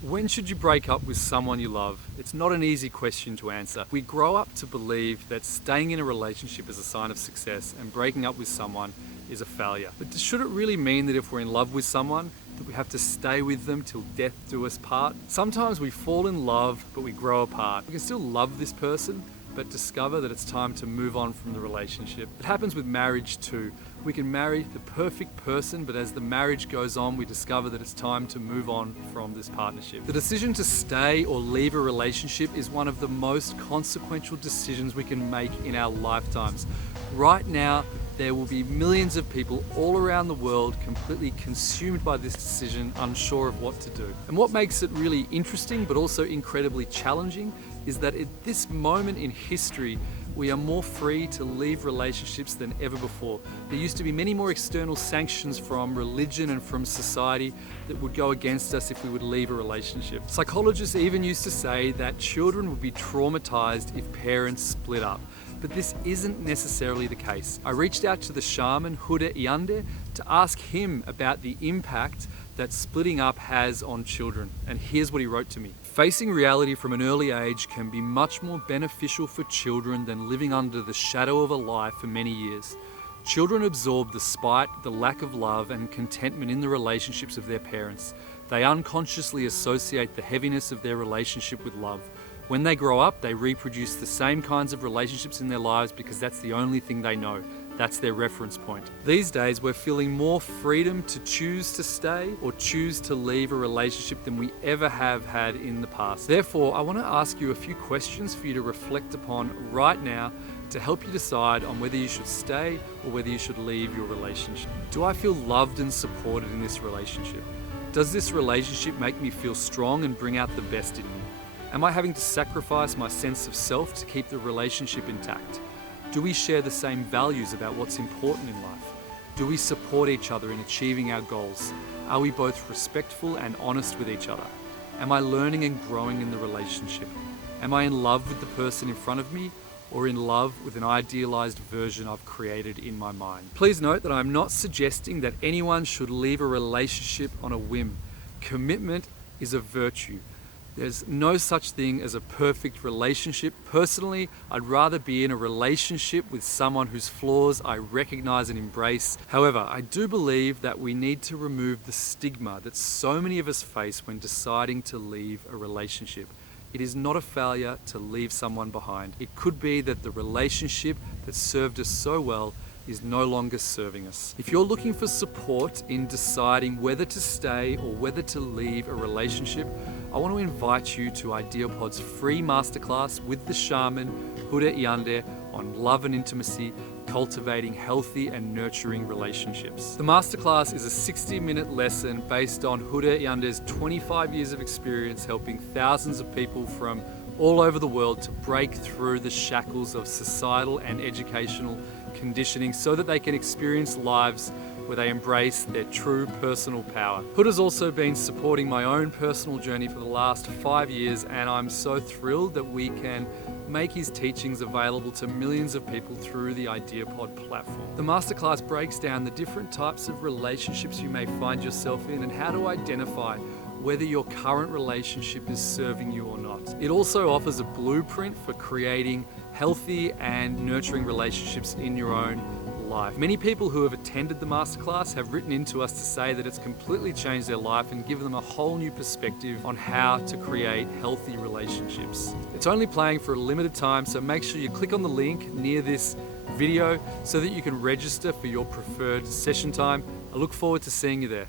When should you break up with someone you love? It's not an easy question to answer. We grow up to believe that staying in a relationship is a sign of success and breaking up with someone is a failure. But should it really mean that if we're in love with someone, that we have to stay with them till death do us part? Sometimes we fall in love, but we grow apart. We can still love this person, but discover that it's time to move on from the relationship. It happens with marriage too. We can marry the perfect person, but as the marriage goes on, we discover that it's time to move on from this partnership. The decision to stay or leave a relationship is one of the most consequential decisions we can make in our lifetimes. Right now, there will be millions of people all around the world completely consumed by this decision, unsure of what to do. And what makes it really interesting, but also incredibly challenging, is that at this moment in history, we are more free to leave relationships than ever before. There used to be many more external sanctions from religion and from society that would go against us if we would leave a relationship. Psychologists even used to say that children would be traumatized if parents split up. But this isn't necessarily the case. I reached out to the shaman Huda Iande to ask him about the impact that splitting up has on children. And here's what he wrote to me. Facing reality from an early age can be much more beneficial for children than living under the shadow of a lie for many years. Children absorb the spite, the lack of love and contentment in the relationships of their parents. They unconsciously associate the heaviness of their relationship with love. When they grow up, they reproduce the same kinds of relationships in their lives because that's the only thing they know. That's their reference point. These days, we're feeling more freedom to choose to stay or choose to leave a relationship than we ever have had in the past. Therefore, I want to ask you a few questions for you to reflect upon right now to help you decide on whether you should stay or whether you should leave your relationship. Do I feel loved and supported in this relationship? Does this relationship make me feel strong and bring out the best in me? Am I having to sacrifice my sense of self to keep the relationship intact? Do we share the same values about what's important in life? Do we support each other in achieving our goals? Are we both respectful and honest with each other? Am I learning and growing in the relationship? Am I in love with the person in front of me or in love with an idealized version I've created in my mind? Please note that I'm not suggesting that anyone should leave a relationship on a whim. Commitment is a virtue. There's no such thing as a perfect relationship. Personally, I'd rather be in a relationship with someone whose flaws I recognize and embrace. However, I do believe that we need to remove the stigma that so many of us face when deciding to leave a relationship. It is not a failure to leave someone behind. It could be that the relationship that served us so well is no longer serving us. If you're looking for support in deciding whether to stay or whether to leave a relationship, I want to invite you to IdeaPod's free masterclass with the shaman Huda Iande on love and intimacy, cultivating healthy and nurturing relationships. The masterclass is a 60-minute lesson based on Huda Iande's 25 years of experience helping thousands of people from all over the world to break through the shackles of societal and educational conditioning so that they can experience lives where they embrace their true personal power. Huda's also been supporting my own personal journey for the last 5 years, and I'm so thrilled that we can make his teachings available to millions of people through the IdeaPod platform. The masterclass breaks down the different types of relationships you may find yourself in and how to identify whether your current relationship is serving you or not. It also offers a blueprint for creating healthy and nurturing relationships in your own life. Many people who have attended the masterclass have written into us to say that it's completely changed their life and given them a whole new perspective on how to create healthy relationships. It's only playing for a limited time, so make sure you click on the link near this video so that you can register for your preferred session time. I look forward to seeing you there.